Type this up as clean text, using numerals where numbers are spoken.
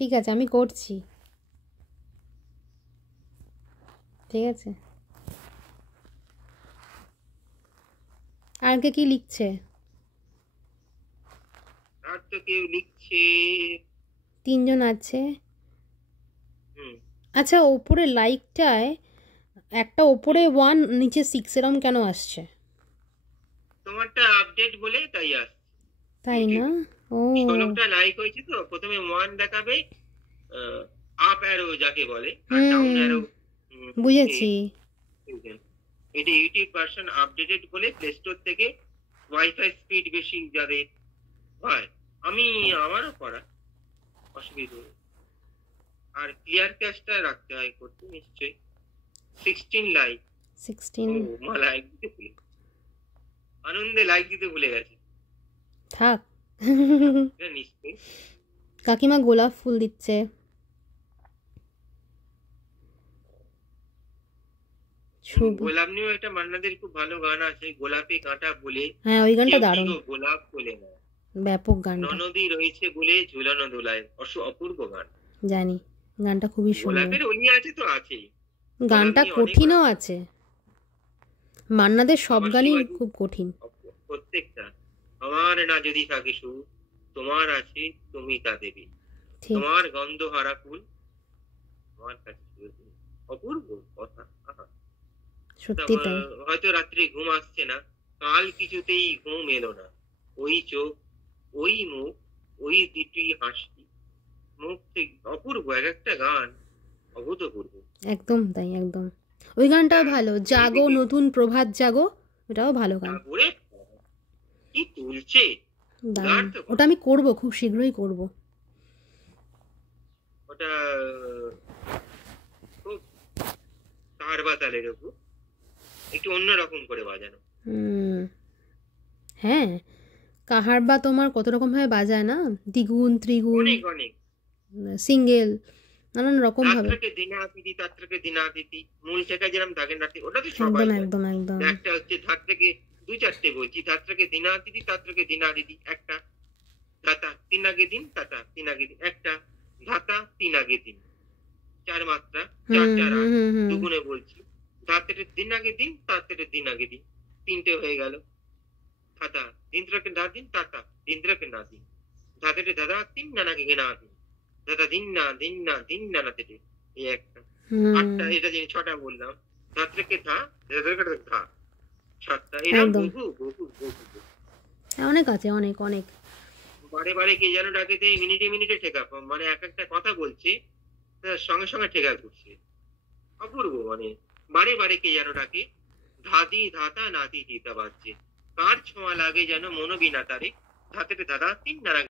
ঠিক আছে, আমি করছি। ঠিক আছে, আর কে কি লিখছে? আর তো কেউ লিখছে। 3 জন আছে। আচ্ছা, ওপরে লাইকটায় একটা ওপরে 1 নিচে 6 এরকম কেন আসছে? তোমারটা আপডেট বলে তাই আসছে। তাই না? ও 16টা লাইক হয়েছে তো, প্রথমে 1 দেখাবে, আপ অ্যারো যাকে বলে, আর ডাউন অ্যারো। বুঝেছি। এটা ইউটিউব ভার্সন আপডেটেড বলে প্লে স্টোর থেকে ওয়াইফাই স্পিড বেশি যাদের হয়। আমারও করা অসুবিধা নেই। আর ক্লিয়ার ক্যাশটা রাখতে হয় করতে নিশ্চয়ই। 16 লাইক। 16 মা লাইক দিতে ভুলে, আনন্দে লাইক দিতে ভুলে গেছে। থাক। নিশ্চয়ই কাকিমা গোলাপ ফুল দিচ্ছে। গোলাপ নিয়েও একটা মান্নাদের খুব ভালো গান আছে, গোলাপে কাঁটা বলে। হ্যাঁ, ওই গানটা দারুণ। গোলাপ বলে না, ব্যাপক গানটা। ননদী রয়েছে বলে ঝুলানো দোলায়, অপূর্ব গান। জানি, গানটা খুবই সুন্দর। গোলাপের অলি আছে তো আছেই, গানটা কঠিনও আছে। মান্নাদের সব গানই খুব কঠিন। প্রত্যেকটা। আমার না যদি থাকে সুর, তোমার আছে তুমি তা দেবে, তোমার গন্ধ হারা ফুল আমার কাছে, অপূর্ব কথা। সত্যি তাই। হয়তো রাত্রে ঘুম আসছে না, কাল কিছুতেই ঘুম এলো না, ওই চোখ, ওই মুখ, ওই দুটি হাসি, মুখ থেকে অপূর্ব এক একটা গান, অভূতপূর্ব। একদম তাই, একদম। ওই গানটাও ভালো, জাগো নতুন প্রভাত জাগো, ওটাও ভালো গান। কি তুলছে ওটা আমি করব, খুব শীঘ্রই করব। ওটা খুব তার বাতালের উপর একটু অন্যরকম করে বাজানো। হ্যাঁ, কাহারবা তোমার কত রকম ভাবে বাজায় না, দ্বিগুণ ত্রিগুণ, অনেক অনেক, সিঙ্গেল, নানান রকম ভাবে। তাত্রকে দিনাতিথি, তাত্রকে দিনাতিথি, মূল থেকে যেরকম দাগের নাতি, ওটা তো সবাই একদম একদম। একটা হচ্ছে ধাত্রকে 2-4টে বলছি, ধাত্রকে দিনাতিথি, তাত্রকে দিনাতিথি একটা, ধাতা 3 আগে দিন, তাতা 3 আগে দিন একটা, ধাতা 3 আগে দিন, 4 মাত্রা, 4 4 8, দুগুণে বলছি, ধাতের দিন আগে দিন, তাতের দিন আগে দিন, 3টে হয়ে গেল। ধাতা দিনত্রকে দা দিন, তাতা দিনত্রকে না দিন, ধাতের দাদা 3 নানাকে গেনা দিন, দাদা দিন না দিন না দিন না না তেটে, এই একটা। 8টা, এটা যে 6টা বললাম, ধাত্রকে ধা, ধাত্রকে ধা, 7টা। এরকম বহু বহু বহু অনেক আছে, অনেক অনেক। বারে বারে কে যেন ডাকে, মিনিটে মিনিটে ঠেকা, মানে এক একটা কথা বলছে সঙ্গে সঙ্গে ঠেকা করছে, অপূর্ব। মানে বারে বারে কে যেন ডাকে, ধাদি ধাতা নাতি দিতা বাজছে, কার ছোঁয়া লাগে যেন মনোবিনা তারে, ধাতের দাদা 3 নানা